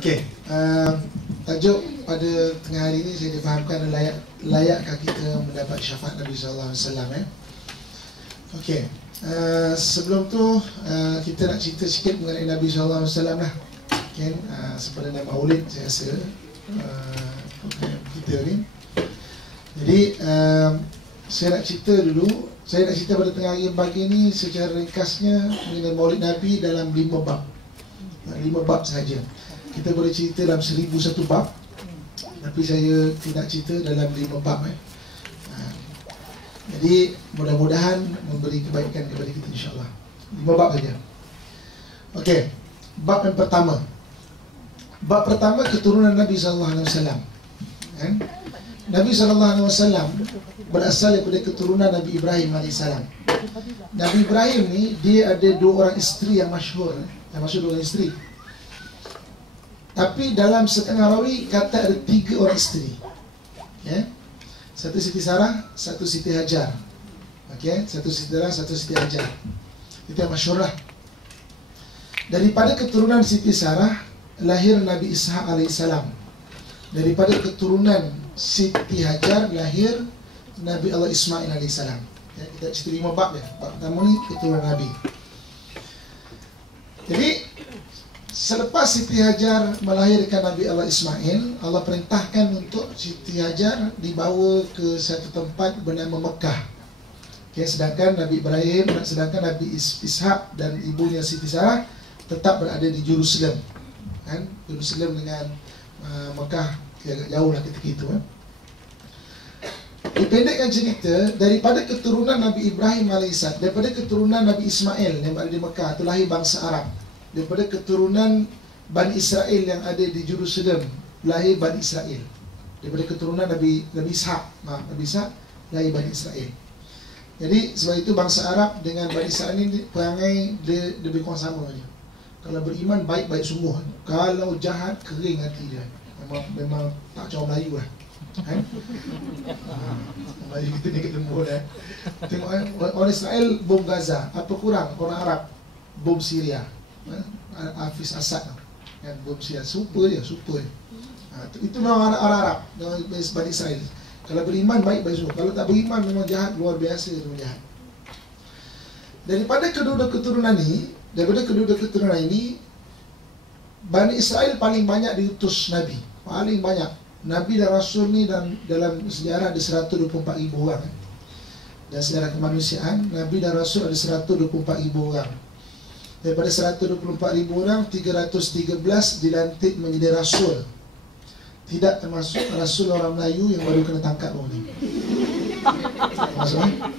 Okey, tajuk pada tengah hari ini saya difahamkan layakkah kita mendapat syafaat Nabi sallallahu alaihi wasallam. Okey, sebelum tu kita nak cerita sikit mengenai Nabi sallallahu alaihi wasallam lah. Kan, sebenarnya Maulid saya rasa kita ni. Jadi saya nak cerita dulu. Saya nak cerita pada tengah hari pagi ni secara ringkasnya mengenai Maulid Nabi dalam 5 bab. 5 bab sahaja. Kita boleh cerita dalam 1001 bab, tapi saya tidak cerita dalam 5 bab. Jadi mudah-mudahan memberi kebaikan kepada kita, insyaAllah. 5 bab saja. Okey, bab yang pertama. Bab pertama, keturunan Nabi SAW. Nabi SAW berasal daripada keturunan Nabi Ibrahim AS. Nabi Ibrahim ni, dia ada 2 orang isteri yang masyhur. Yang masyhur 2 orang isteri. Tapi dalam setengah rawi kata ada 3 orang isteri. Satu Siti Sarah, satu Siti Hajar. Satu Siti Sarah, satu Siti Hajar. Itu yang masyhur lah. Daripada keturunan Siti Sarah lahir Nabi Ishaq alaihissalam. Daripada keturunan Siti Hajar lahir Nabi Allah Ismail alaihissalam. Kita cerita 5 bab ya. Bab pertama ni keturunan Nabi. Jadi selepas Siti Hajar melahirkan Nabi Allah Ismail, Allah perintahkan untuk Siti Hajar dibawa ke satu tempat bernama Mekah. Sedangkan Nabi Ibrahim, sedangkan Nabi Ishaq dan ibunya Siti Sarah tetap berada di Jerusalem. Jerusalem dengan Mekah agak jauh lah ketika itu. Dipendekkan cerita, daripada keturunan Nabi Ibrahim AS, daripada keturunan Nabi Ismail yang berada di Mekah, itu lahir bangsa Arab. Daripada keturunan Bani Israel yang ada di Jerusalem, lahir Bani Israel. Daripada keturunan Nabi Ishaq, Nabi Ishaq lahir Bani Israel. Jadi sebab itu bangsa Arab dengan Bani Israel ini perangai dia lebih kurang sama saja. Kalau beriman baik-baik sungguh, kalau jahat kering hati dia. Memang tak macam Melayu lah. Melayu kita ni ketemu dah. Tengok orang Israel bom Gaza, apa kurang orang Arab bom Syria. Hafiz Assad kan, bom Syria, super je. Itu memang orang Arab, Bani Israel. Kalau beriman baik-baik sungguh, kalau tak beriman memang jahat, luar biasa memang jahat. Daripada kedua keturunan ini, Bani Israel paling banyak diutus Nabi. Paling banyak Nabi dan Rasul ni, dan dalam sejarah ada 124,000 orang. Dan sejarah kemanusiaan, Nabi dan Rasul ada 124,000 orang. Daripada 124,000 orang, 313 dilantik menjadi Rasul. Tidak termasuk Rasul orang Melayu yang baru kena tangkap orang ni. Maksudnya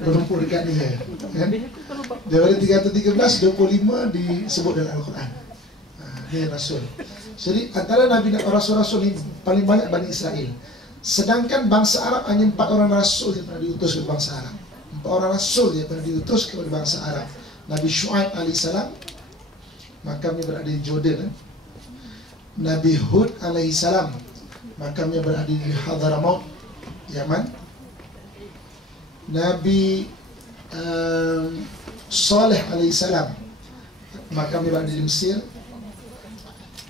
berlumpur dekat ni kan? Daripada 313, 25 disebut dalam Al-Quran. Dia Rasul. Jadi antara Nabi dan Rasul-Rasul ini paling banyak Bani Israel. Sedangkan bangsa Arab hanya 4 orang Rasul yang pernah diutus ke bangsa Arab. 4 orang Rasul yang pernah diutus kepada bangsa Arab. Nabi Shu'aib alaihissalam, makamnya berada di Jordan. Nabi Hud alaihissalam, makamnya berada di Hadramaut, Yaman. Nabi Saleh alaihissalam, makamnya berada di Mesir.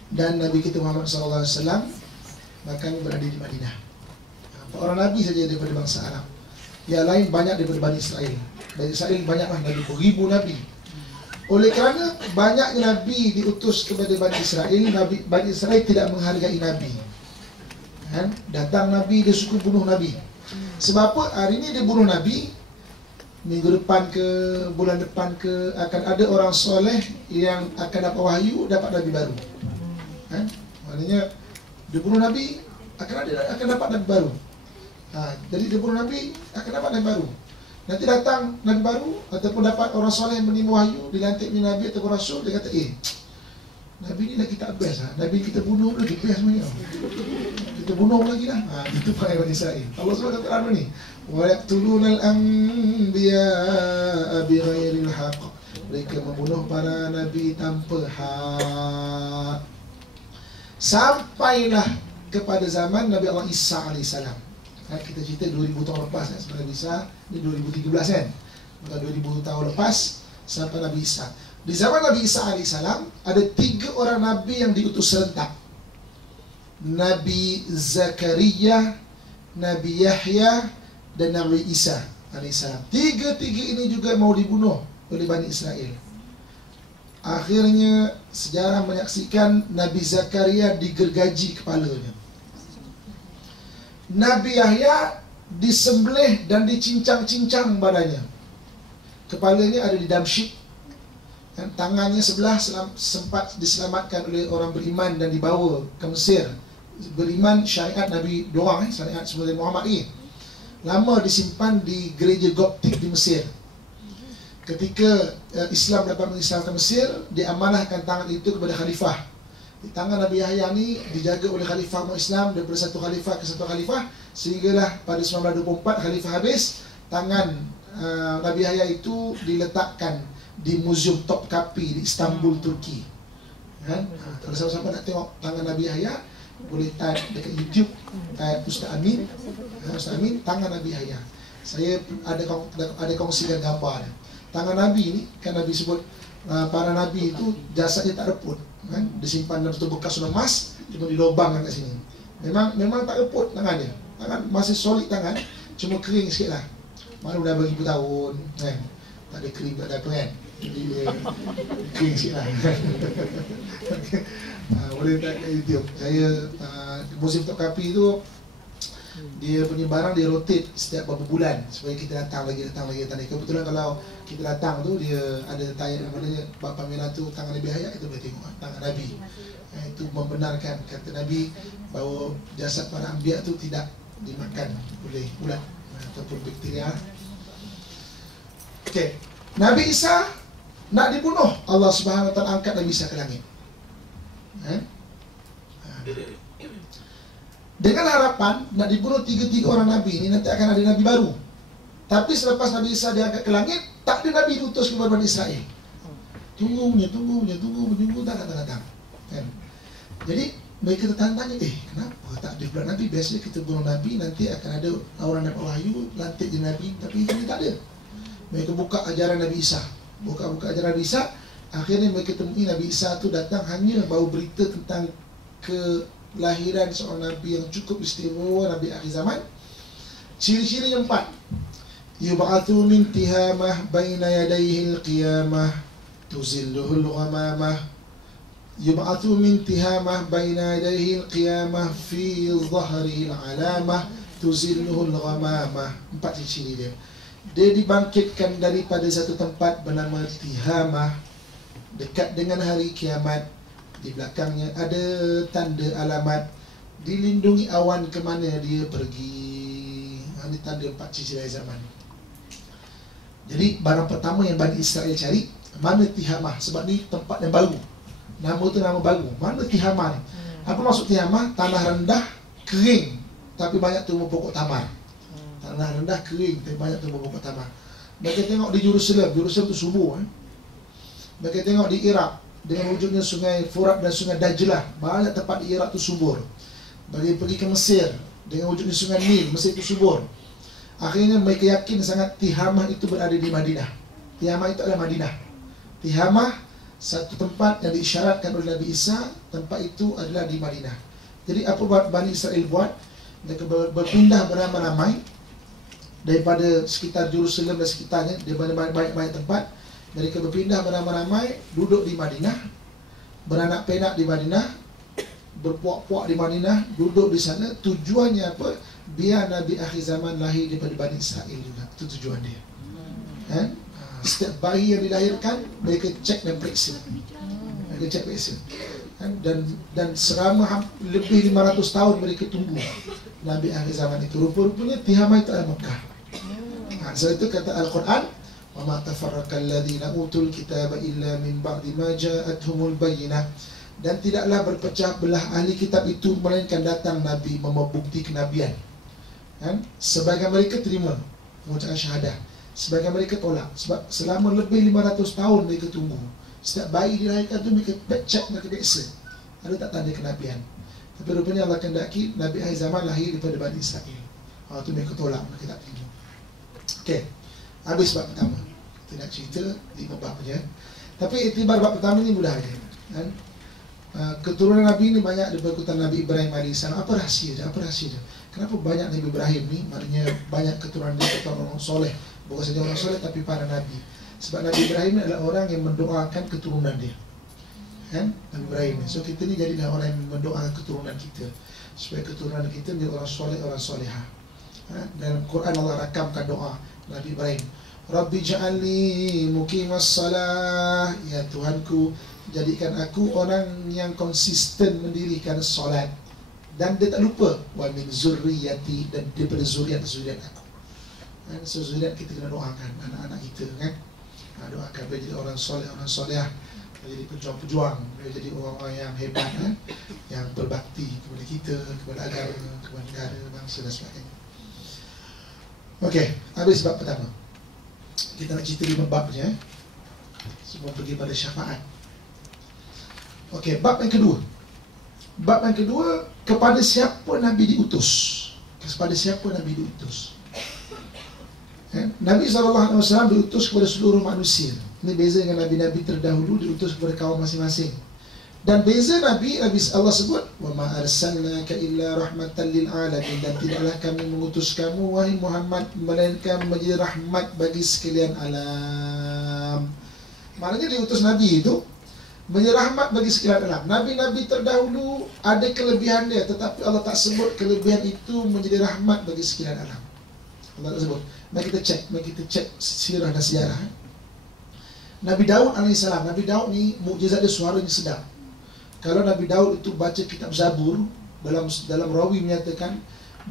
Dan Nabi kita Muhammad SAW, makamnya berada di Madinah. 4 orang Nabi saja daripada bangsa Arab. Yang lain banyak daripada Bani Israel. Bani Israel banyaklah Nabi, beribu Nabi. Oleh kerana banyaknya Nabi diutus kepada Bani Israel, Bani Israel tidak menghargai Nabi. Datang Nabi, dia suka bunuh Nabi. Sebab apa? Hari ini dia bunuh Nabi, minggu depan ke, bulan depan ke, akan ada orang soleh yang akan dapat wahyu, dapat Nabi baru. Maknanya dia bunuh Nabi, akan dapat Nabi baru. Jadi dia bunuh Nabi, akan dapat Nabi baru. Nanti datang Nabi baru, ataupun dapat orang soleh yang menerima wahyu, dilantik menjadi Nabi ataupun Rasul, dia kata, Nabi ni lagi tak best lah. Nabi kita bunuh lagi best sebenarnya. Kita bunuh lagi lah. Itu perangai Bani Israel. Allah SWT kata apa ni? وَيَقْتُلُونَ الْأَنْبِيَاءَ بِغَيْرِ الْحَقِّ. Mereka membunuh para Nabi tanpa hak. Sampailah kepada zaman Nabi Allah Isa alaihissalam. Kita cerita 2000 tahun lepas sebenarnya Nabi Isa ni 2013 kan. Maka 2000 tahun lepas sampai Nabi Isa. Di zaman Nabi Isa alaihissalam ada 3 orang Nabi yang diutus serentak. Nabi Zakaria, Nabi Yahya, dan Nabi Isa alaihissalam. 3 ini juga mau dibunuh oleh Bani Israel. Akhirnya sejarah menyaksikan Nabi Zakaria digergaji kepalanya. Nabi Yahya disembelih dan dicincang-cincang badannya. Kepalanya ada di Damsyik. Dan tangannya sebelah sempat diselamatkan oleh orang beriman dan dibawa ke Mesir. Beriman syariat Nabi doang, syariat sebagai Muhammad ini. Lama disimpan di gereja Goptik di Mesir. Ketika Islam dapat mengislamkan Mesir, diamanahkan tangan itu kepada khalifah. Di tangan Nabi Yahya ni dijaga oleh khalifah umat Islam daripada satu khalifah ke satu khalifah, sehinggalah pada 1924 khalifah habis, tangan Nabi Yahya itu diletakkan di Museum Topkapi di Istanbul, Turki. Kan? Kalau siapa-siapa nak tengok tangan Nabi Yahya, boleh type dekat YouTube, type Ustaz Amin, Ustaz Amin, tangan Nabi Yahya. Saya ada kongsikan gambar dia. Tangan Nabi ni, kan Nabi sebut para Nabi itu jasadnya tak reput, kan? Disimpan dalam satu bekas emas, cuma dilobangkan kat sini. Memang tak reput tangan dia. Tangan masih solid tangan, cuma kering sikit lah. Mana dah beribu tahun, kan? Tak ada kering, tak ada apa kan? Jadi dia kering sikit lah. Boleh tak kat YouTube. Saya Museum Topkapi tu, dia punya barang dia rotate setiap beberapa bulan supaya kita datang lagi. Kebetulan kalau kita datang tu, dia ada tayang namanya bab pameran tu tangan Nabi Yahya, kita boleh tengok tangan Nabi. Itu membenarkan kata Nabi bahawa jasad para anbiya tu tidak dimakan oleh ulat ataupun bakteria. Okey, Nabi Isa nak dibunuh, Allah Subhanahu Wa Taala angkat Nabi Isa ke langit. Dengan harapan nak dibunuh 3 orang Nabi ini, nanti akan ada Nabi baru. Tapi selepas Nabi Isa diangkat ke langit, tak ada Nabi diutus kepada Bani Israel. Tunggu, tak datang. Kan? Jadi mereka tertanya, kenapa tak ada pula Nabi? Biasanya kita bunuh Nabi, nanti akan ada orang dapat wahyu, lantik jadi Nabi. Tapi ini tak ada. Mereka buka ajaran Nabi Isa. Buka ajaran Nabi Isa. Akhirnya mereka temui Nabi Isa tu datang hanya bawa berita tentang kelahiran seorang Nabi yang cukup istimewa, Nabi akhir zaman. Ciri-ciri yang 4. Yub'athu min tihamah baina yadayhi al-qiyamah tuzilluhu al-ghamamah. Yub'athu min tihamah baina yadayhi al-qiyamah fi dhahrihi al-alamah tuzilluhu al-ghamamah. 4 ciri dia. Dia dibangkitkan daripada satu tempat bernama Tihamah, dekat dengan hari kiamat. Di belakangnya ada tanda alamat, dilindungi awan ke mana dia pergi. Ini tanda 4 ciri zaman. Jadi barang pertama yang Bani Israel cari, mana Tihamah? Sebab ni tempat yang baru. Nama tu nama baru. Mana Tihamah ni? Apa maksud Tihamah? Tanah rendah, kering, tapi banyak tumbuh pokok tamar. Tanah rendah, kering, tapi banyak tumbuh pokok tamar. Mereka tengok di Jerusalem tu subur. Mereka tengok di Iraq, dengan wujudnya sungai Furat dan sungai Dajlah, banyak tempat di Iraq tu subur. Bagi pergi ke Mesir, dengan wujudnya sungai Nil, Mesir tu subur. Akhirnya mereka yakin sangat Tihamah itu berada di Madinah. Tihamah itu adalah Madinah. Tihamah satu tempat yang diisyaratkan oleh Nabi Isa, tempat itu adalah di Madinah. Jadi apa Bani Israel buat? Mereka berpindah beramai-ramai daripada sekitar Jerusalem dan sekitarnya, di banyak tempat. Mereka berpindah beramai-ramai, duduk di Madinah, beranak penak di Madinah, berpuak-puak di Madinah, duduk di sana. Tujuannya apa? Biar Nabi akhir zaman lahir daripada Bani Israel juga. Itu tujuan dia. Setiap bayi yang dilahirkan, mereka cek dan periksa. Dan selama lebih 500 tahun mereka tunggu Nabi akhir zaman itu. Rupa-rupanya Tihamah itu adalah Mekah. Sebab itu kata Al-Quran, wa ma tafarraqal ladzina utul kitaba illa min ba'di ma ja'atuhumul bayyinah. Dan tidaklah berpecah belah ahli kitab itu melainkan datang Nabi membawa bukti kenabian. Sebagian mereka terima mengucapkan syahadah, sebagian mereka tolak. Sebab selama lebih 500 tahun mereka tunggu. Setiap bayi dilahirkan tu mereka check, mereka periksa ada tak tanda kenabian. Tapi rupanya Allah kehendaki Nabi akhir zaman lahir daripada Bani Israel. Itu mereka tolak, mereka tak terima. Okey, habis bab pertama. Kita nak cerita 5 bab je. Tapi itibar bab pertama ini mudah aja kan? Keturunan Nabi ini banyak daripada keturunan Nabi Ibrahim AS. Apa rahsia dia? Kenapa banyak Nabi Ibrahim ni? Maknanya banyak keturunan dia, keturunan orang soleh. Bukan saja orang soleh tapi para Nabi. Sebab Nabi Ibrahim ni adalah orang yang mendoakan keturunan dia, kan? Nabi Ibrahim. So kita ni jadilah orang yang mendoakan keturunan kita, supaya keturunan kita menjadi orang soleh, orang soleha. Dalam Quran Allah rakamkan doa Nabi Ibrahim. Rabbi ja'alni muqimas salah. Ya Tuhanku, jadikan aku orang yang konsisten mendirikan solat. Dan dia tak lupa wa min zurriyati, dan daripada zuriat aku. So zuriat kita kena doakan anak-anak kita, kan? Doakan biar jadi orang soleh, orang soleha, jadi pejuang-pejuang, jadi orang-orang yang hebat, kan? Yang berbakti kepada kita, kepada agama, kepada negara, bangsa dan sebagainya. Okey, habis bab pertama. Kita nak cerita 5 bab je, semua pergi pada syafaat. Okey, bab yang kedua. Bab yang kedua, kepada siapa Nabi diutus? Kepada siapa Nabi diutus? Nabi SAW diutus kepada seluruh manusia. Ini beza dengan Nabi-Nabi terdahulu, diutus kepada kaum masing-masing. Dan beza Nabi Allah sebut, wa ma arsalnaka illa rahmatan lil alamin, dan tidaklah kami mengutus kamu wahai Muhammad melainkan menjadi rahmat bagi sekalian alam. Maknanya diutus Nabi itu menjadi rahmat bagi sekalian alam. Nabi-Nabi terdahulu ada kelebihan dia, tetapi Allah tak sebut kelebihan itu menjadi rahmat bagi sekalian alam. Allah tak sebut. Mari kita cek sirah dan sejarah. Nabi Daud AS, Nabi Daud ni mukjizat dia suaranya sedap. Kalau Nabi Daud itu baca kitab Zabur, dalam rawi menyatakan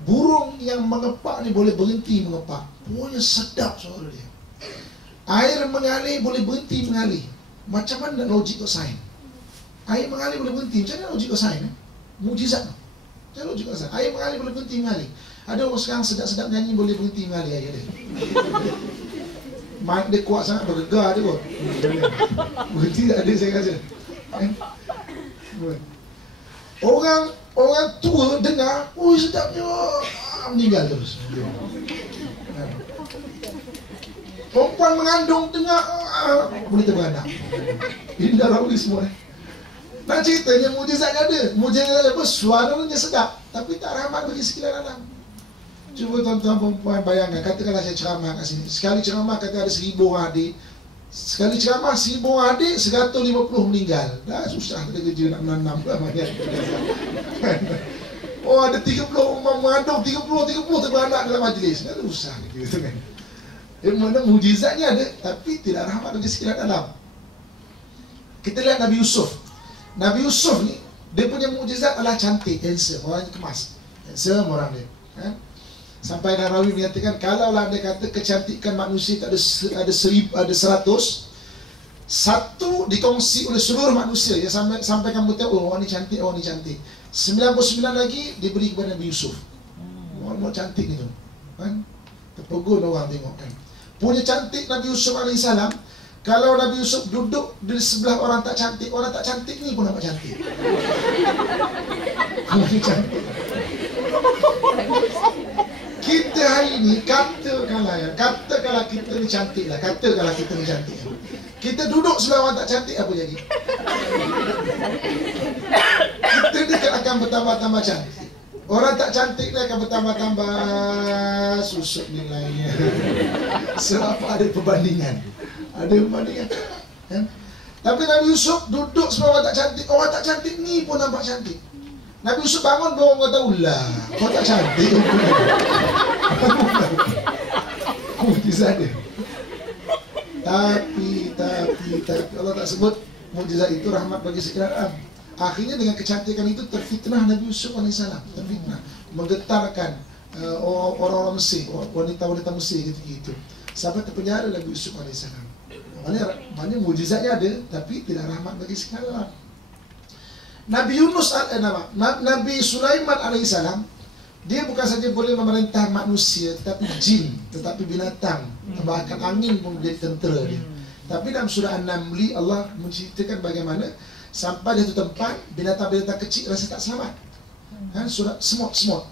burung yang mengepak ni boleh berhenti mengepak. Punya sedap suara dia. Air mengalir boleh berhenti mengalir. Macam mana logik kau sain? Air mengalir boleh berhenti, macam mana logik kau sain? Mukjizat. Macam mana logik kau sain? Air mengalir boleh berhenti mengalir. Ada orang sekarang sedap-sedap nyanyi boleh berhenti mengalir air dia. Mic dia kuat sangat, bergegar dia kot. Berhenti tak ada, saya rasa. Orang tua dengar, oh sedapnya, meninggal terus. Perempuan mengandung dengar, boleh terberanak. Ini dah rawi semua. Nak ceritanya mujizatnya ada. Mujizatnya apa? Suaranya sedap, tapi tak rahmat bagi sekalian alam. Cuba tuan-tuan perempuan bayangkan, katakanlah saya ceramah kat sini. Sekali ceramah kata ada 1000 orang hadir. Sekali ceramah 1000 orang hadir, 150 meninggal. Dah susah kita kerja nak menanam lah banyak. Oh ada 30 orang mengandung, 30 terberanak dalam majlis. Dah susah kita kan. Mana mujizatnya ada, tapi tidak rahmat bagi sekalian alam. Kita lihat Nabi Yusuf. Nabi Yusuf ni, dia punya mujizat adalah cantik, handsome, orangnya kemas. Handsome orang dia, kan? Sampai dalam rawi menyatakan, kalaulah dia kata kecantikan manusia tak ada 100, satu dikongsi oleh seluruh manusia. Dia sampai kamu tahu, oh orang ni cantik, orang ni cantik. 99 lagi diberi kepada Nabi Yusuf. Orang cantik ni tu, kan? Terpegun orang tengok, kan? Punya cantik Nabi Yusuf AS. Kalau Nabi Yusuf duduk di sebelah orang tak cantik ni pun nampak cantik. Orang ni cantik. Kita hari ni katakanlah kita ni cantik lah. Kita duduk sebelah orang tak cantik, apa jadi? Kita ni akan bertambah-tambah cantik. Orang tak cantik ni akan bertambah-tambah susut nilainya. Sebab ada perbandingan. Kan? Tapi Nabi Yusuf duduk sebelah orang tak cantik ni pun nampak cantik. Nabi Yusuf bangun, bawa orang kata, ulah, kau tak cantik. Mujizat dia. Tapi Allah tak sebut mujizat itu rahmat bagi sekalian alam. Akhirnya dengan kecantikan itu terfitnah Nabi Yusuf AS. Terfitnah, menggetarkan orang-orang Mesir, wanita-wanita Mesir gitu. Sampai terpenjara Nabi Yusuf AS. Maknanya mujizatnya ada, tapi tidak rahmat bagi sekalian alam. Nabi Nabi Sulaiman AS, dia bukan saja boleh memerintah manusia, tetapi jin, tetapi binatang, bahkan angin pun menjadi tentera dia. Tapi dalam surah An-Naml Allah menceritakan bagaimana sampai di satu tempat binatang-binatang kecil rasa tak selamat. Kan, surah semut.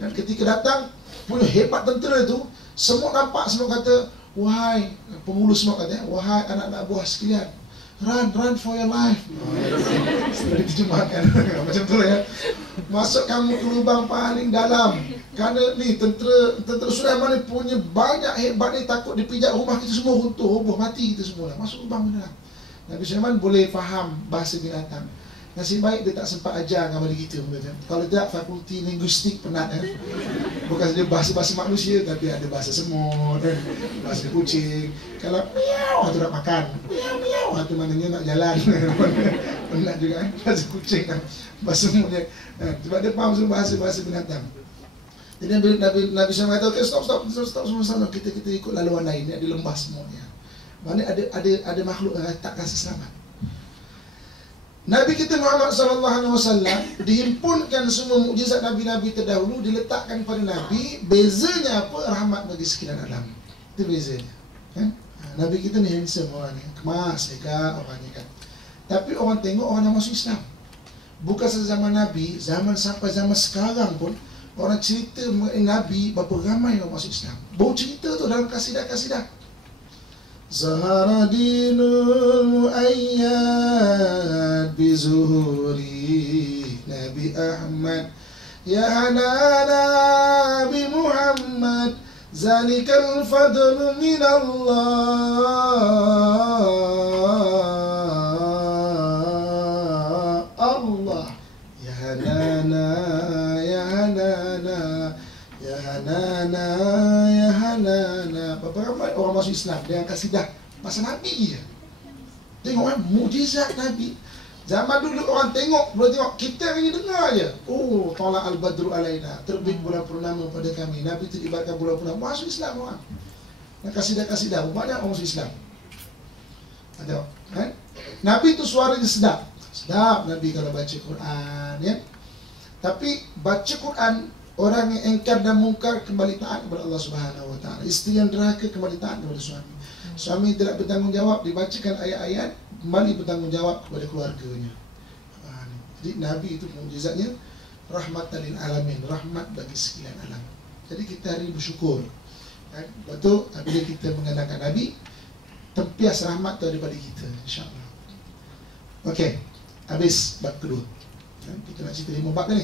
Dan ketika datang punya hebat tentera itu, semut nampak, semut kata, wahai pengulu semut, katanya, wahai anak-anak buah sekalian, run for your life. Sudah diterjemahkan macam tu ya. Masuk kamu ke lubang paling dalam. Karena ni tentera Sulaiman ni punya banyak hebat ni, takut dipijak rumah kita semua runtuh, roboh, mati kita semua lah. Masuk lubang dalam. Nabi Sulaiman boleh faham bahasa binatang. Nasib baik dia tak sempat ajar dengan balik kita. Kalau tidak, fakulti linguistik penat bukan saja bahasa-bahasa manusia, tapi ada bahasa semut, bahasa kucing. Kalau miau, tu nak makan. Miau, tu maknanya nak jalan. Penat juga bahasa kucing, bahasa semutnya. Sebab dia faham semua bahasa-bahasa binatang. Jadi Nabi Sulaiman kata, okay, stop semua. Kita ikut laluan lain. Ni ada lembah semuanya. Mana ada makhluk yang tak kasih selamat. Nabi kita Muhammad SAW dihimpunkan semua mukjizat Nabi-Nabi terdahulu, diletakkan pada Nabi. Bezanya apa? Rahmat bagi sekalian alam. Itu bezanya kan? Nabi kita ni handsome orangnya, kemas, hebat orangnya kan. Tapi orang tengok orang yang masuk Islam. Bukan sezaman Nabi, sampai zaman sekarang pun orang cerita mengenai Nabi, berapa ramai orang masuk Islam. Baru cerita tu dalam kasidah-kasidah. Zahara dinul muayyad bizuhuri Nabi Ahmad ya hanana bi Muhammad zalikal fadlu min Allah. Allah ya hanana ya hanana ya hanana ya hanana. Berapa ramai orang masuk Islam dengan kasidah pasal Nabi je. Tengok kan, mukjizat Nabi. Zaman dulu orang boleh tengok, kita hari ni dengar je. Oh, tala al-badru alaina, terbit bulan purnama pada kami. Nabi itu ibaratkan bulan purnama. Masuk Islam orang. Dan kasidah-kasidah, banyak orang masuk Islam. Ada kan? Nabi itu suaranya sedap. Sedap Nabi kalau baca Quran ya. Tapi baca Quran, orang yang engkar dan mungkar kembali taat kepada Allah Subhanahu Wa Taala. Isteri yang derhaka kembali taat kepada suami. Suami tidak bertanggungjawab, dibacakan ayat-ayat, kembali bertanggungjawab kepada keluarganya. Jadi Nabi itu mukjizatnya rahmatan lil alamin, rahmat bagi sekalian alam. Jadi kita hari bersyukur. Kan? Betul, apabila kita mengandalkan Nabi, tempias rahmat daripada kita, insya-Allah. Okey, habis bab kedua. Kita nak cerita 5 bab ni.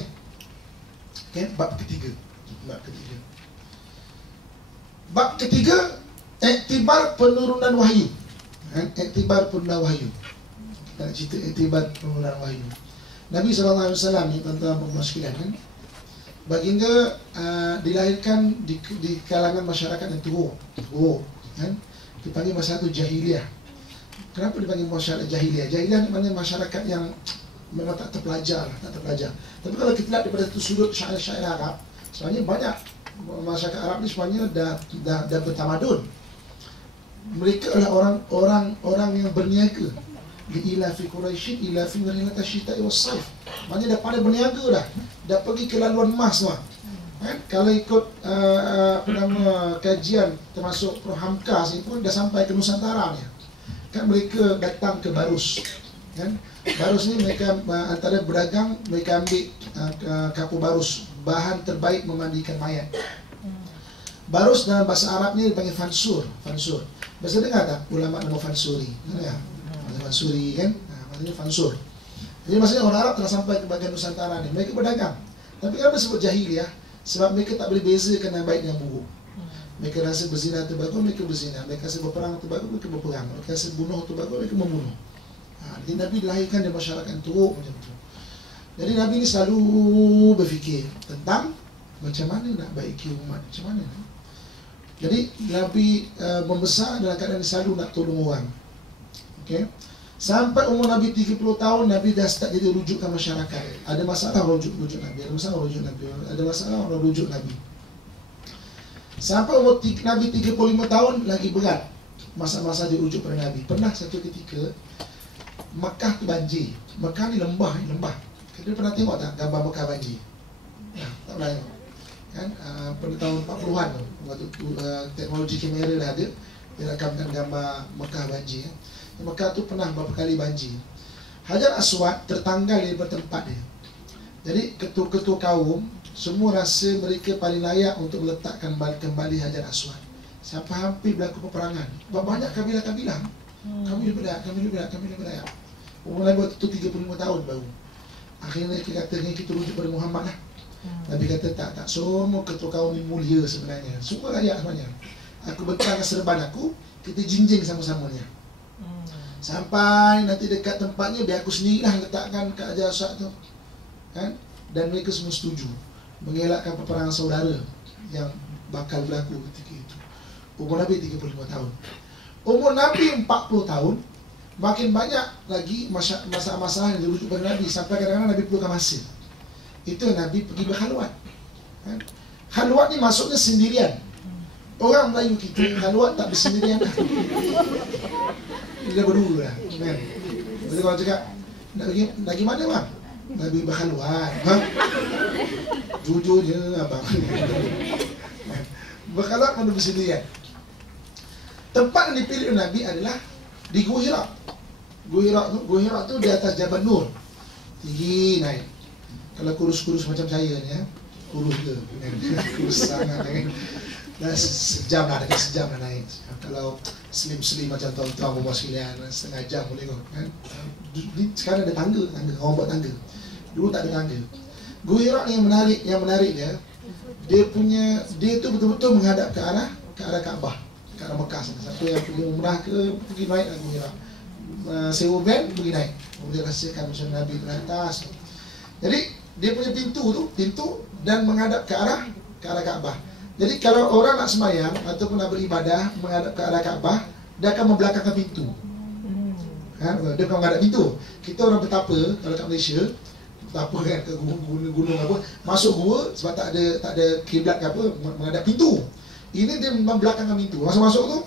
Okay, bab ketiga. Bab ketiga, iktibar penurunan wahyu. Iktibar penurunan wahyu. Kita nak cerita iktibar penurunan wahyu. Nabi SAW ni, tuan-tuan dan sekalian kan, baginda dilahirkan di kalangan masyarakat yang teruk kan. Dipanggil masyarakat jahiliyah. Kenapa dipanggil masyarakat jahiliyah? Jahiliyah ni maknanya masyarakat yang memang tak terpelajar. Tapi kalau kita lihat daripada satu sudut syair-syair Arab, sebenarnya banyak masyarakat Arab ni sebenarnya dah bertamadun. Mereka adalah orang yang berniaga. Li'ilafi Quraisyin ilafi rihlata syita'i was-saif. Maknanya dah pada berniaga dah pergi ke laluan emas semua. Kan? Kalau ikut kajian termasuk Prohamka ni pun dah sampai ke Nusantara ni. Kan mereka datang ke Barus. Kan? Barus ni mereka antara berdagang, mereka ambil kapur barus, bahan terbaik memandikan mayat. Barus dalam bahasa Arabnya dipanggil fansur. Biasa dengar tak ulama nama fansuri? Ya? Fansuri kan? Maksudnya fansur. Jadi maksudnya orang Arab telah sampai ke bagian Nusantara ni, mereka berdagang. Tapi kenapa sebut jahiliyah? Sebab mereka tak boleh bezakan yang baik dan buruk. Mereka rasa berzina itu bagus, mereka berzina. Mereka rasa berperang itu bagus, mereka berperang. Mereka rasa bunuh itu bagus, mereka membunuh. Jadi Nabi dilahirkan di masyarakat yang teruk macam tu. Jadi Nabi ni selalu berfikir tentang macam mana nak baiki umat, macam mana. Jadi Nabi membesar dalam keadaan selalu nak tolong orang. Okay? Sampai umur Nabi 30 tahun, Nabi dah start jadi rujukan masyarakat. Ada masalah rujuk Nabi, ada masalah rujuk Nabi, ada masalah orang rujuk Nabi. Sampai umur Nabi 35 tahun lagi berat masa-masa dirujuk pada Nabi. Pernah satu ketika Mekah tu banjir. Mekah ni lembah. Kita pernah tengok tak gambar Mekah banjir? Ya, tak pernah tengok. Kan? Pada tahun 40-an tu, waktu teknologi kamera dah ada, dia rakamkan gambar Mekah banjir. Mekah tu pernah beberapa kali banjir. Hajar Aswad tertanggal daripada tempat dia. Jadi ketua-ketua kaum semua rasa mereka paling layak untuk meletakkan kembali Hajar Aswad. Sampai hampir berlaku peperangan. Banyak kabilah-kabilah Kami lebih layak. Umur Nabi waktu itu 35 tahun baru. Akhirnya kita kata kita rujuk pada Muhammad lah. Nabi kata tak, semua ketua kaum ni mulia sebenarnya. Semua layak sebenarnya. Aku bentangkan serban aku, kita jinjing sama-samanya. Sampai nanti dekat tempatnya, biar aku sendirilah letakkan ke Hajar Aswad tu. Kan? Dan mereka semua setuju mengelakkan peperangan saudara yang bakal berlaku ketika itu. Umur Nabi 35 tahun. Umur Nabi 40 tahun, makin banyak lagi masalah-masalah yang dirujuk pada Nabi. Sampai kadang-kadang Nabi perlukan masa. Itu Nabi pergi berkhalwat. Kan? Khalwat ni maksudnya sendirian. Orang Melayu kita khalwat tak bersendirian lah. Dia berdua lah. Kan? Jadi kalau cakap, nak pergi mana bang? Nabi berkhalwat. Ha? Jujur je abang. Berkhalwat pada bersendirian. Tempat yang dipilih Nabi adalah di Gua Hira. Gua Hira tu di atas Jabal Nur. Tinggi naik. Kalau kurus-kurus macam saya ni ya, kurus ke? Kurus sangat kan. Dah sejam lah, dekat sejam lah naik. Kalau slim-slim macam tuan-tuan rumah sekalian, setengah jam boleh kot kan. Sekarang ada tangga, orang buat tangga. Dulu tak ada tangga. Gua Hira yang menarik dia, dia tu betul-betul menghadap ke arah Kaabah, ke arah Mekah. Siapa yang pergi umrah ke, pergi naik ke Gua Hira. Sewa van, pergi naik. Kemudian rasakan macam Nabi ke atas. Jadi dia punya pintu dan menghadap ke arah Kaabah. Jadi kalau orang nak sembahyang ataupun nak beribadah menghadap ke arah Kaabah, dia akan membelakangkan pintu. Kan? Dia bukan menghadap pintu. Kita orang betapa kalau kat Malaysia, betapa kan ke gunung apa, masuk gua sebab tak ada kiblat ke apa, menghadap pintu. Ini dia membelakangkan pintu. Masuk tu,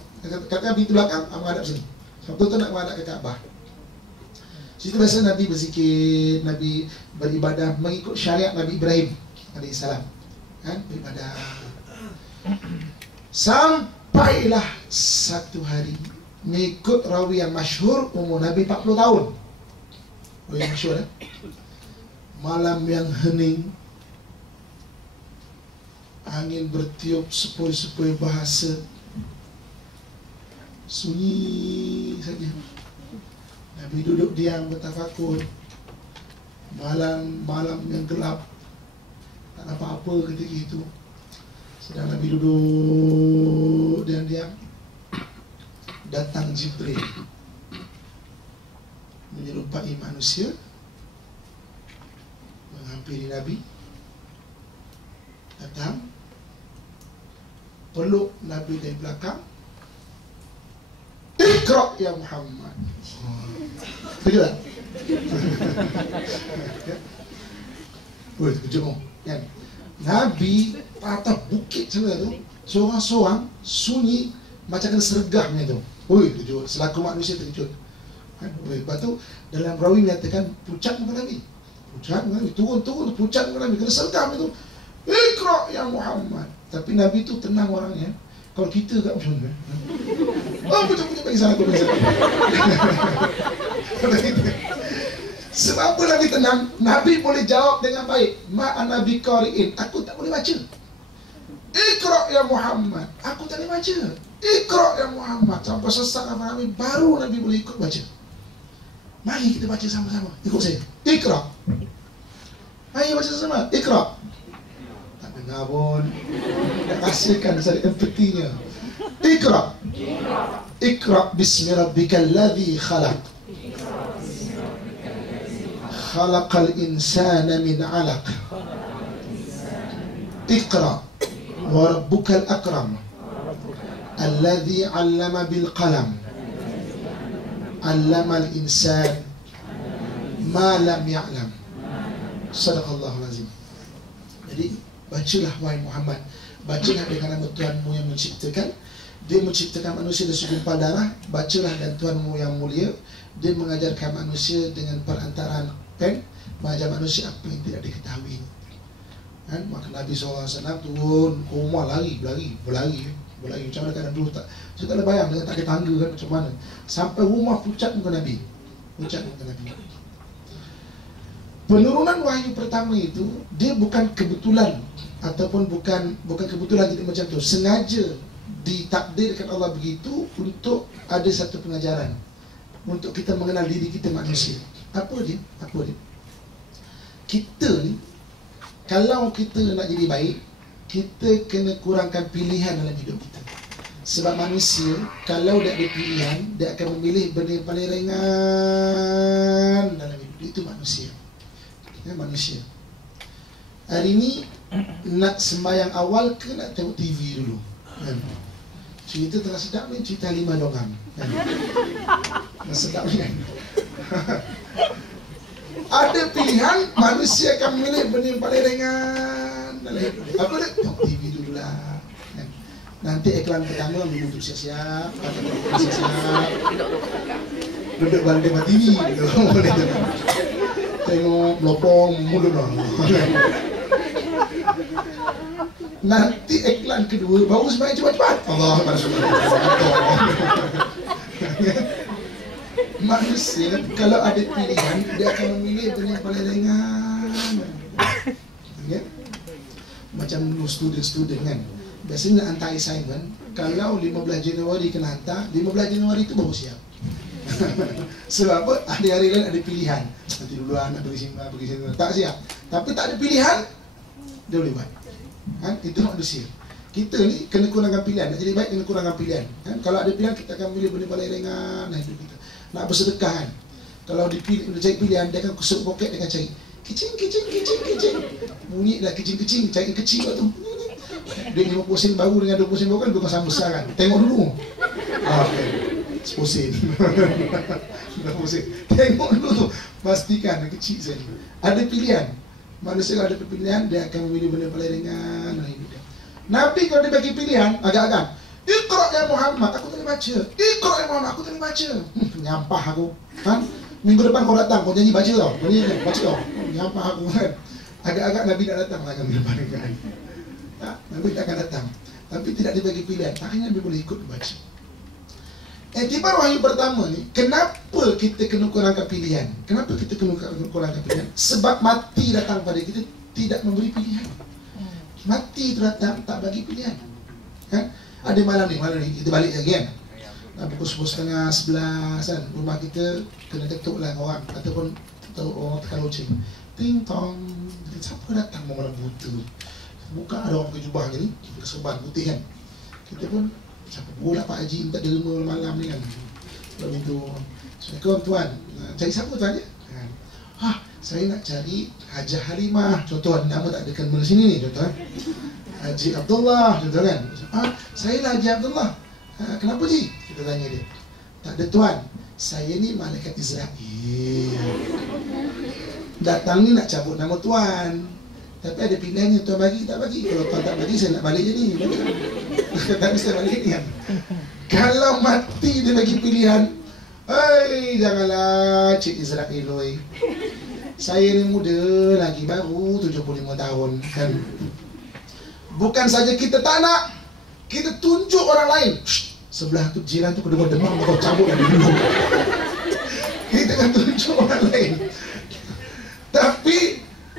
katanya pintu belakang menghadap sini. Sebab tu nak menghadap ke Kaabah. Situ biasa Nabi berzikir, Nabi beribadah mengikut syariat Nabi Ibrahim alaihissalam. Kan? Beribadah. Sampailah satu hari, mengikut rawi yang masyhur, umur Nabi 40 tahun. Rawi yang masyhur malam yang hening, angin bertiup sepoi-sepoi bahasa, sunyi saja. Nabi duduk diam bertafakur. Malam yang gelap, tak nampak apa ketika itu. Sedang Nabi duduk diam-diam, datang Jibril menyerupai manusia, menghampiri Nabi, datang, peluk Nabi dari belakang. Iqra ya Muhammad. Betul tak? Woi, kejut kan? Nabi atas bukit sana tu, seorang-seorang sunyi macam kena sergahnya tu. Woi, kejut. Selaku manusia terkejut. Kan? Lepas tu dalam rawi menyatakan pucat muka Nabi. Turun pucat muka Nabi, kena sergah itu. Iqra ya Muhammad. Tapi Nabi tu tenang orangnya. Kalau kita kat macam mana? Oh, pucat bagi sana tu. Sebab apa Nabi tenang? Nabi boleh jawab dengan baik. Ma'an Nabi qari'in. Aku tak boleh baca. Iqra ya Muhammad. Aku tak boleh baca. Iqra ya Muhammad. Sampai sesak apa Nabi, baru Nabi boleh ikut baca. Mari kita baca sama-sama. Ikut saya. Iqra. Ayo baca sama-sama. Iqra. Tak dengar pun. Tak kasihkan saya empatinya. Iqra. Iqra bismi rabbikal ladzi khalaq. Khalaqal insana min 'alaq. Iqra wa rabbukal akram. Alladzi 'allama bil qalam. 'Allamal insan ma lam ya'lam. Sadaqallahul azim. Jadi bacalah wahai Muhammad, bacalah dengan nama Tuhanmu yang menciptakan. Dia menciptakan manusia dari segumpal darah. Bacalah dan Tuhanmu yang mulia, dia mengajarkan manusia dengan perantaraan pen, mengajar manusia apa yang tidak diketahui. Kan? Maka Nabi SAW turun ke rumah, berlari macam mana kadang dulu tak, saya tak ada bayang dengan tak ada tangga kan macam mana. Sampai rumah pucat muka Nabi. Penurunan wahyu pertama itu dia bukan kebetulan ataupun bukan kebetulan jadi macam tu. Sengaja ditakdirkan Allah begitu untuk ada satu pengajaran untuk kita mengenal diri kita manusia. Apa dia? Kita ni, kalau kita nak jadi baik, kita kena kurangkan pilihan dalam hidup kita. Sebab manusia, kalau dia ada pilihan, dia akan memilih benda yang paling ringan dalam hidup. Itu manusia. Manusia. Hari ni nak sembahyang awal ke nak tengok TV dulu? Cerita tengah sedap ni, cerita Halimah Dongam. Tengah sedap ni kan. Ada pilihan, manusia akan memilih benda yang paling ringan dalam hidup. Apa dia? Tengok TV dulu lah. Nanti iklan pertama ambil duduk siap-siap, siap-siap. Duduk balik dengan TV. Tengok melopong mulut lah. Nanti iklan kedua baru sembahyang cepat-cepat. Allah manusia kalau ada pilihan, dia akan memilih benda yang paling ringan. Macam dulu student kan, biasanya nak hantar assignment, kalau 15 Januari kena hantar, 15 Januari itu baru siap. Sebab apa? Hari-hari lain ada pilihan. Nanti dulu nak pergi sini, tak siap. Tapi tak ada pilihan, dia boleh buat. Itu manusia. Kita ni kena kurangkan pilihan. Nak jadi baik kena kurangkan pilihan. Kalau ada pilihan, kita akan pilih benda paling ringan hidup kita. Nak bersedekah kan, kalau dipilih, cari pilihan, dia akan kusuk poket, dia akan cari kicing. Bunyi lah kicing, cari kecil waktu. Duit 50 sen baru dengan 20 sen baru kan bukan sama besar kan. Tengok dulu. Okay. 10 sen. 20 sen. Tengok dulu tu. Pastikan kecil saja. Ada pilihan. Manusia kalau ada pilihan, dia akan memilih benda paling ringan dalam hidup dia. Nabi kalau dia bagi pilihan, agak-agak Iqra ya Muhammad, aku tak boleh baca. Iqra ya Muhammad, aku tak boleh baca. Nyampah aku. Minggu depan kau datang, kau janji baca tau. Kau janji baca tau. Nyampah aku kan. Agak-agak Nabi tak datang lah minggu depan kan. Nabi tak akan datang. Tapi tidak dibagi pilihan. Akhirnya Nabi boleh ikut baca. Iktibar wahyu pertama ni, kenapa kita kena kurangkan pilihan? Kenapa kita kena kurangkan pilihan? Sebab mati datang pada kita tidak memberi pilihan. Mati itu datang tak bagi pilihan. Kan? Ada malam ni kita balik lagi kan. Pukul 10:30, 11 kan, rumah kita kena ketuk lah orang ataupun orang tekan loceng. Ting tong. Siapa datang malam buta? Bukan ada orang pakai jubah ni, keserban putih kan. Kita pun siapa pula Pak Haji minta derma malam ni kan. Lalu itu, Assalamualaikum tuan. Cari siapa tuan ya? Saya nak cari Hajah Halimah. Contoh nama tak ada kenal sini ni contoh. Haji Abdullah contoh kan. Saya lah Haji Abdullah. Kenapa Ji? Kita tanya dia. Tak ada tuan. Saya ni malaikat Israel. Datang ni nak cabut nama tuan. Tapi ada pilihannya, tuan bagi tak bagi. Kalau tuan tak bagi, saya nak balik je ni. Tak bisa balik ni kan. Kalau mati dia bagi pilihan, janganlah Cik Israel oi. Saya ni muda lagi, baru 75 tahun kan. Bukan saja kita tak nak, kita tunjuk orang lain. Sebelah tu jiran tu kedua demam, kau cabut dari dulu. Kita akan tunjuk orang lain. Tapi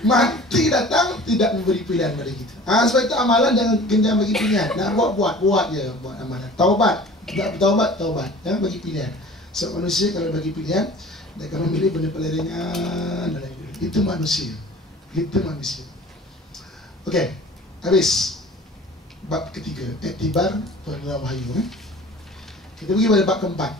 mati datang tidak memberi pilihan pada kita. Sebab itu amalan jangan bagi pilihan. Nak buat je, buat amalan. Taubat, tak bertaubat, taubat. Jangan bagi pilihan. Sebab manusia kalau bagi pilihan, dia akan memilih benda paling ringan dalam hidup. Itu manusia. Itu manusia. Okey, habis bab ketiga, iktibar pengenalan wahyu. Kita pergi pada bab keempat.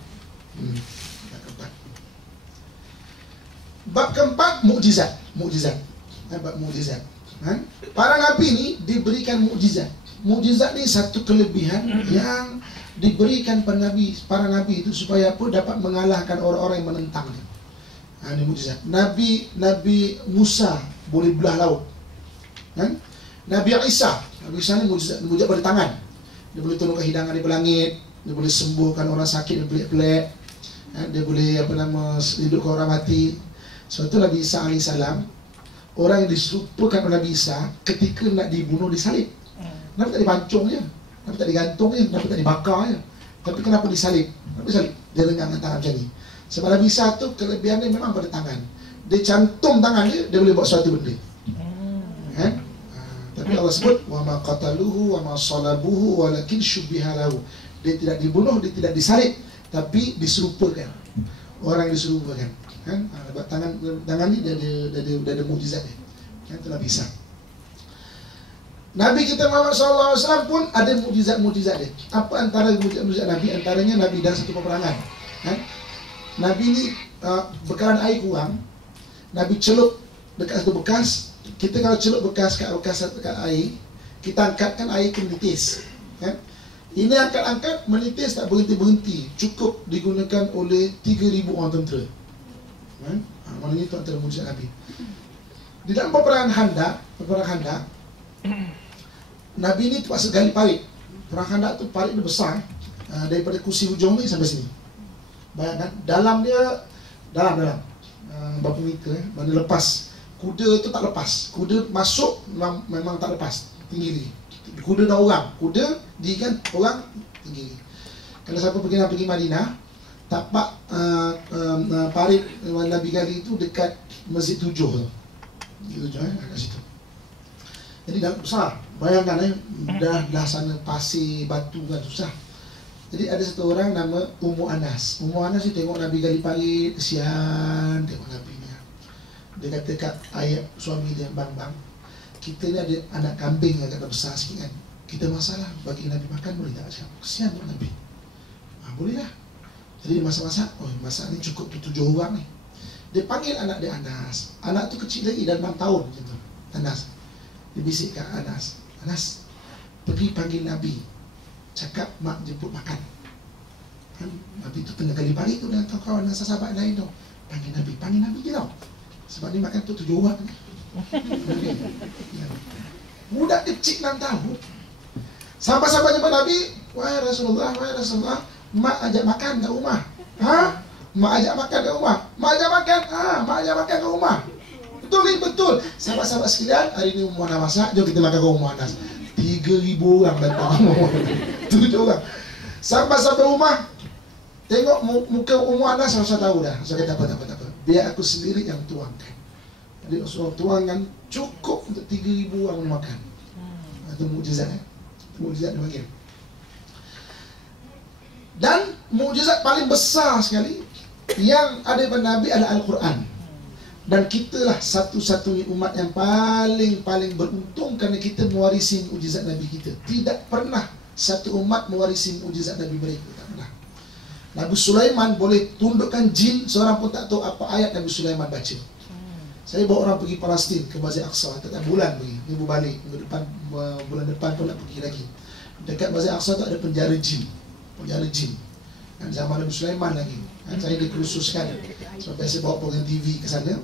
Bab keempat, mukjizat. Bab mukjizat. Para nabi ni diberikan mukjizat. Mukjizat ni satu kelebihan yang diberikan para nabi itu supaya apa? Dapat mengalahkan orang-orang yang menentang dia. Ini mukjizat. Nabi Musa boleh belah laut. Nabi Isa ni mukjizat pada tangan. Dia boleh turunkan hidangan di langit, dia boleh sembuhkan orang sakit yang pelik-pelik. Dia boleh hidupkan orang mati. Sebab itu Nabi Isa alaihissalam, orang yang diserupakan oleh Nabi Isa ketika nak dibunuh disalib. Kenapa tak dipancung je? Kenapa tak digantung je? Kenapa tak dibakar je? Tapi kenapa disalib? Kenapa disalib? Dia rengangkan tangan macam ni. Sebab Nabi Isa tu kelebihannya memang pada tangan. Dia cantum tangan dia boleh buat suatu benda. Tapi Tapi Allah sebut wa ma qataluhu wa ma salabuhu walakin syubbiha lahu. Dia tidak dibunuh, dia tidak disalib, tapi diserupakan. Orang diserupakan, kan? Tangan ni dia ada mukjizat dia. Kan itu Nabi Isa. Nabi kita Muhammad SAW pun ada mukjizat-mukjizat dia. Apa antara mukjizat Nabi? Antaranya Nabi dalam satu peperangan. Kan? Nabi ni bekalan air kurang, Nabi celup dekat satu bekas. Kita kalau celup bekas kat air, kita angkatkan air ke menitis. Kan? Ini angkat-angkat menitis tak berhenti-berhenti. Cukup digunakan oleh 3,000 orang tentera. Kan? Maknanya itu antara mukjizat Nabi. Di dalam peperangan Khandaq, Nabi ni terpaksa gali parit. Perang Khandaq tu parit dia besar, daripada kursi hujung ni sampai sini. Bayangkan dalam dia dalam berapa meter, mana lepas. Kuda tu tak lepas. Kuda masuk memang tak lepas. Tinggi. Kuda dan orang. Kuda di kan orang tinggi. Kalau siapa pergi Madinah, tapak parit Nabi gali itu dekat Masjid 7 tu. Masjid 7 kat situ. Jadi dah besar. Bayangkan dah sana pasir, batu kan susah. Jadi ada satu orang nama Ummu Anas. Ummu Anas ni tengok Nabi gali parit, kesian tengok Nabi ni. Dia kata kat ayat suami dia, bang, kita ni ada anak kambing yang agak besar sikit kan. Kita masalah bagi Nabi makan boleh tak? Cakap, kesian tengok Nabi. Boleh lah. Jadi masak-masak, masak ni cukup 7 orang ni. Dia panggil anak dia Anas. Anak tu kecil lagi, dah 6 tahun macam tu. Anas. Dia bisik kat Anas, pergi panggil Nabi, cakap mak jemput makan. Kan Nabi tu tengah kali parit tu dengan kawan-kawan dan sahabat lain tu. Panggil Nabi je tau. Sebab ni makan tu 7 orang ni. Budak kecil 6 tahun. Sahabat-sahabat jumpa Nabi, wahai Rasulullah, mak ajak makan kat rumah. Mak ajak makan kat rumah. Mak ajak makan kat rumah. Betul. Sahabat-sahabat sekalian, hari ni Ummu Anas masak, jom kita makan ke Ummu Anas. 3,000 orang datang. 7 orang. Sampai rumah, tengok muka Ummu Anas, Rasul tahu dah. Rasul kata tak apa. Biar aku sendiri yang tuangkan. Jadi Rasul tuangkan cukup untuk 3,000 orang makan. Itu mukjizat. Mukjizat dia panggil. Dan mukjizat paling besar sekali yang ada pada Nabi adalah Al-Quran. Dan kitalah satu-satunya umat yang paling beruntung kerana kita mewarisi mukjizat Nabi kita. Tidak pernah satu umat mewarisi mukjizat Nabi mereka. Tak pernah. Nabi Sulaiman boleh tundukkan jin, seorang pun tak tahu apa ayat Nabi Sulaiman baca. Saya bawa orang pergi Palestin ke Masjid Aqsa, tak bulan pergi, minggu balik, bulan depan pun nak pergi lagi. Dekat Masjid Aqsa tu ada penjara jin. Dan zaman Nabi Sulaiman lagi. Saya dikhususkan sebab biasa bawa program TV ke sana.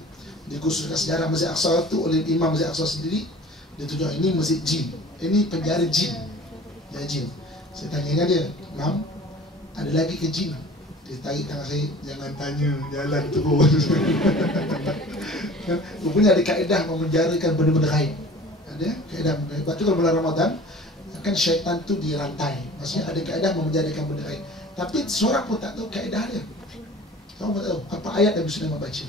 Dikhususkan sejarah Masjid Aqsa tu oleh Imam Masjid Aqsa sendiri. Dia tunjuk ini masjid jin, ini penjara jin. Ya jin. Saya tanya dengan dia, Imam, ada lagi ke jin? Dia tarik tangan saya, jangan tanya, jalan terus. Rupanya ada kaedah memenjarakan benda-benda gaib. Ada kaedah. Sebab tu kalau bulan Ramadan kan syaitan tu dirantai. Maksudnya ada kaedah memenjarakan benda gaib. Tapi seorang pun tak tahu kaedah dia. Seorang pun tak tahu apa ayat Nabi Sulaiman baca.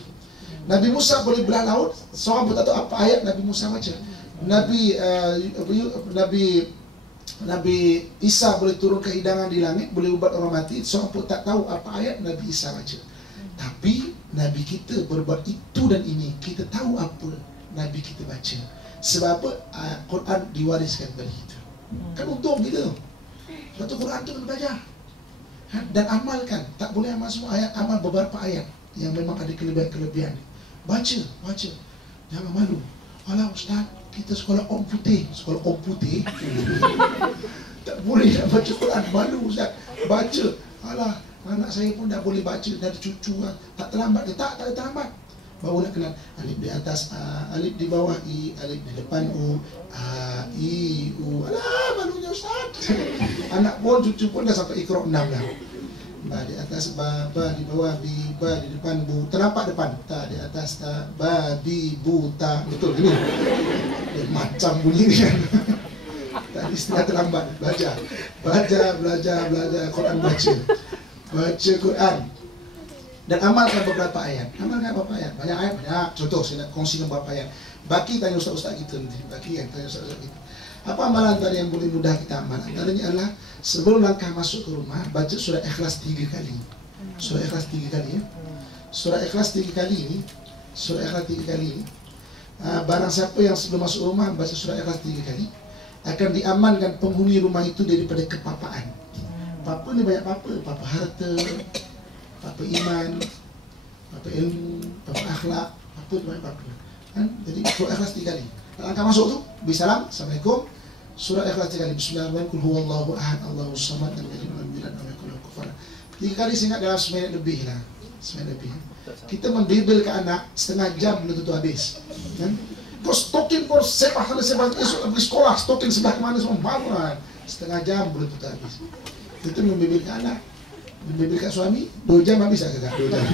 Nabi Musa boleh belah laut, seorang pun tak tahu apa ayat Nabi Musa baca. Nabi Isa boleh turun ke hidangan di langit, boleh ubat orang mati, seorang pun tak tahu apa ayat Nabi Isa baca. Tapi Nabi kita berbuat itu dan ini, kita tahu apa Nabi kita baca. Sebab apa? Quran diwariskan kepada kita. Kan untung kita. Sebab tu Quran tu kena belajar dan amalkan. Tak boleh amal semua ayat, amal beberapa ayat yang memang ada kelebihan. Baca. Jangan malu. Alah Ustaz, kita sekolah Om Putih. Tak boleh nak baca Quran. Malu Ustaz. Baca. Alah, anak saya pun dah boleh baca. Dah ada cucu. Tak terlambat ke? Tak terlambat. Baru nak kenal. Alif di atas A, alif di bawah I, alif di depan U, A, I, U. Alah, malunya Ustaz. Anak pun, cucu pun dah sampai Iqra 6 dah. Ba di atas ba di bawah bi, ba di depan bu. Terlambat depan. Ta di atas ta, ba bi bu ta. Betul gini. Dia macam bunyi kan. Tadi istilah terlambat. Belajar Quran baca. Baca Quran. Dan amalkan beberapa ayat. Banyak ayat, banyak. Contoh saya nak kongsikan beberapa ayat. Baki tanya ustaz-ustaz kita nanti. Baki kan tanya ustaz-ustaz kita. Apa amalan tadi yang boleh mudah kita amal? Antaranya adalah sebelum langkah masuk ke rumah, baca surah Ikhlas 3 kali. Surah Ikhlas 3 kali ya. Surah Ikhlas 3 kali ini, surah Ikhlas 3 kali ini, barang siapa yang sebelum masuk rumah baca surah Ikhlas 3 kali, akan diamankan penghuni rumah itu daripada kepapaan. Papa ni banyak papa, papa harta, papa iman, papa ilmu, papa akhlak, papa ni banyak papa. Kan? Jadi surah Ikhlas 3 kali. Langkah masuk tu, bisalam, Assalamualaikum. Surah Ikhlas 3 kali. Bismillahirrahmanirrahim. Qul huwallahu ahad, Allahus samad, lam yalid walam yulad walam yakul lahu kufuwan ahad. 3 kali singkat dalam seminit lebih lah. Seminit lebih. Kita membibel ke anak setengah jam belum tentu habis. Kan? Kau stokin, kau sepah esok pergi sekolah, stokin sebelah kemana semua bangun. Setengah jam belum tentu habis. Itu membibel ke anak. Membibel ke suami 2 jam habis agak 2 jam.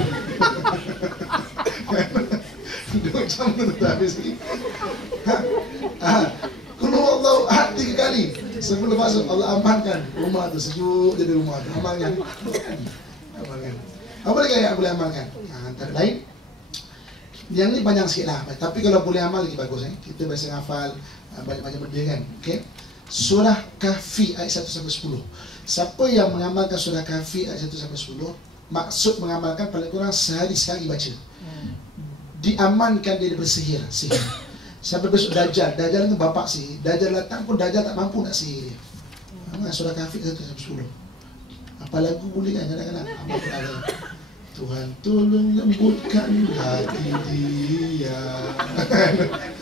2 jam belum tentu habis lagi. Qul huwallahu ahad 3 kali. Sebelum masuk Allah amankan rumah tu, sejuk jadi rumah tu. Amalkan. Amalkan. Apa lagi yang boleh amalkan? Antara lain, yang ini panjang sikit lah, tapi kalau boleh amal lagi bagus. Kita biasa hafal banyak-banyak benda kan. Okay? Surah Kahfi ayat 1-10. Siapa yang mengamalkan surah Kahfi ayat 1-10, maksud mengamalkan paling kurang sehari-sehari baca, diamankan dia bersihir. Sihir. Sampai besok Dajjal itu bapak sihir. Dajjal datang pun Dajjal tak mampu nak sihir dia. Surah Kahfi 1-10. Apa lagu boleh kan kadang-kadang? Amal pun ada. Tuhan tolong lembutkan hati dia.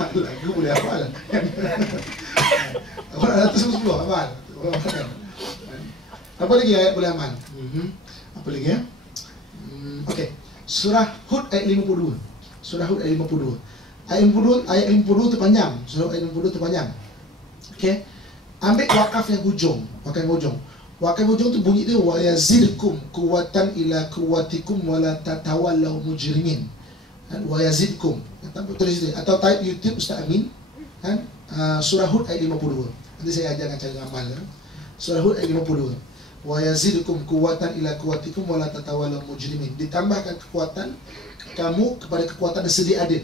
Lagu boleh hafal. Orang ada 110 hafal. Apa lagi ayat boleh amal? Apa lagi ya? Okey. Surah Hud ayat 52. Surah Hud ayat 52. Ayat 52 tu panjang. Surah ayat 52 tu panjang. Okey. Ambil wakaf yang hujung. Wakaf yang hujung. Wakaf hujung tu bunyi dia wa yazidkum quwwatan ila quwwatikum wa la tatawallaw mujrimin. Wa yazidkum. Tulis dia atau type YouTube Ustaz Amin. Kan? Surah Hud ayat 52. Nanti saya ajarkan cara amal ya. Surah Hud ayat 52. Wa yazidkum quwwatan ila quwwatikum wa la tatawallaw mujrimin. Ditambahkan kekuatan kamu kepada kekuatan yang sedia ada.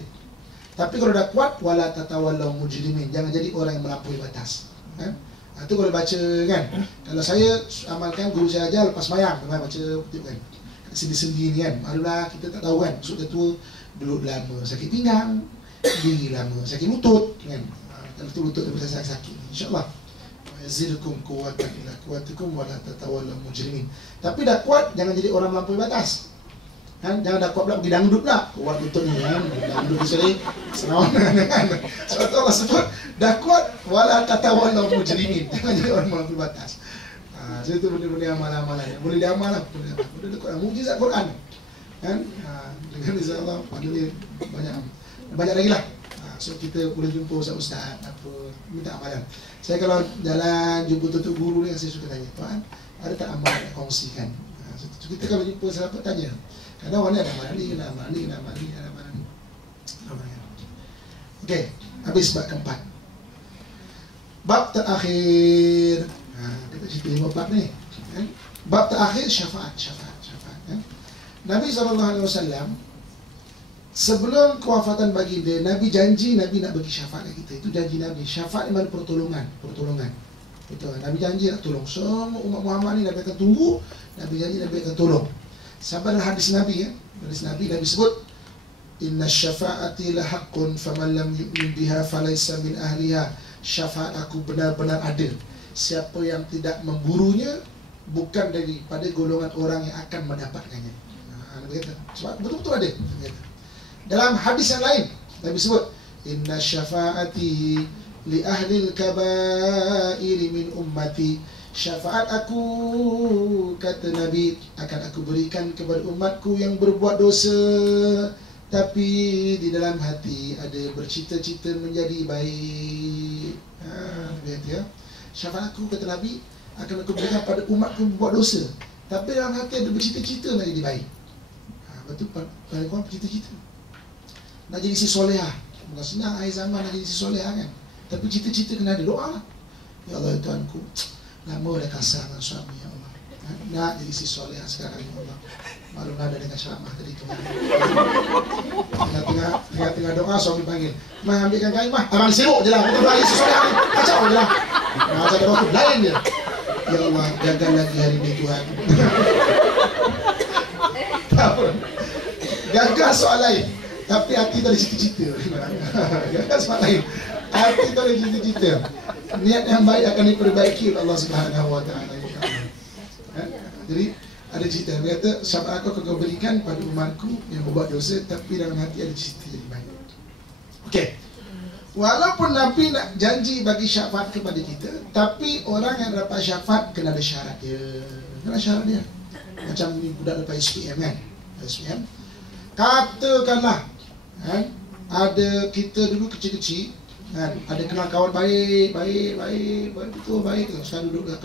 Tapi kalau dah kuat wala tatawallaw mujrimin, jangan jadi orang yang melampaui batas. Kan? Itu boleh baca kan. Kalau saya amalkan, guru saya ajar lepas mayang baca tengok kan. Sendi-sendi ni kan. Malulah kita tak tahu kan. Maksud dia tu duduk lama sakit pinggang, diri lama sakit lutut kan. Kalau tu lutut dia bisa sakit. Insya-Allah. Yazidkum quwwatan ila quwwatikum wa la tatawallaw mujrimin. Tapi dah kuat jangan jadi orang melampaui batas. Kan jangan dah kuat pula pergi dangdut pula. Kuat lutut ni kan. Dangdut di sini senawan kan. Sebab tu Allah sebut dah kuat wala tatawallaw mujrimin. Jangan jadi orang melampaui batas. Jadi itu benda-benda amalan-amalan yang boleh diamal lah. Boleh Quran, mukjizat Quran. Kan? Dengan insya-Allah ni banyak lagi lah. So kita boleh jumpa ustaz-ustaz apa minta amalan. Saya kalau jalan jumpa tutup guru ni saya suka tanya, "Tuan, ada tak amalan nak kongsikan?" So kita kalau jumpa sahabat tanya. Kadang orang ni ada amalan ni, ada amalan ni, ada amalan ni, ada amalan ni. Okey, habis bab keempat. Bab terakhir. Kita cerita 5 bab ni. Bab terakhir syafaat. Nabi SAW sebelum kewafatan baginda, Nabi janji Nabi nak bagi syafaat kat kita. Itu janji Nabi. Syafaat ni mana pertolongan. Betul. Nabi janji nak tolong semua umat Muhammad ni. Nabi akan tunggu. Nabi janji Nabi akan tolong. Sampai dalam hadis Nabi ya. Hadis Nabi sebut inna syafa'ati la haqqun faman lam yu'min biha falaysa min ahliha. Syafaat aku benar-benar ada. Siapa yang tidak memburunya bukan daripada golongan orang yang akan mendapatkannya. Sebab betul-betul ada. Dalam hadis yang lain Nabi sebut inna syafa'ati li ahli al-kaba'iri min ummati. Syafaat aku, kata Nabi, akan aku berikan kepada umatku yang berbuat dosa tapi di dalam hati ada bercita-cita menjadi baik. Lihat ya. Syafaat aku, kata Nabi, akan aku berikan pada umatku yang berbuat dosa tapi dalam hati ada bercita-cita nak jadi baik. Betul, paling kurang bercita-cita nak jadi si solehah. Bukan senang akhir zaman nak jadi si solehah kan. Tapi cita-cita kena ada doa lah. Ya Allah Tuhanku, lama dah kasar dengan suami ya Allah. Nak jadi si solehah sekarang ya Allah. Malu nada dengan ceramah tadi tu. Tengah-tengah tengah doa, suami panggil, "Mah, ambilkan kain, Mah." Abang sibuk je lah, betul lagi sesuai hari, kacau je lah. Macam ada waktu lain dia. Ya Allah, gagal lagi hari ini Tuhan. Gagal soal lain, tapi hati tak ada cita-cita. Gagal soal lain, hati tak ada cita-cita. Niat yang baik akan diperbaiki oleh Allah Subhanahu Wa Taala. Jadi ada cerita, dia kata, "Syafaat aku kau berikan pada umatku yang berbuat dosa, tapi dalam hati ada cerita yang baik." Okey. Walaupun Nabi nak janji bagi syafaat kepada kita, tapi orang yang dapat syafaat kena ada syarat dia. Kena syarat dia. Macam ni budak dapat SPM kan? SPM. Katakanlah kan, ada kita dulu kecil-kecil kan, ada kenal kawan baik betul baik, sekarang duduk kat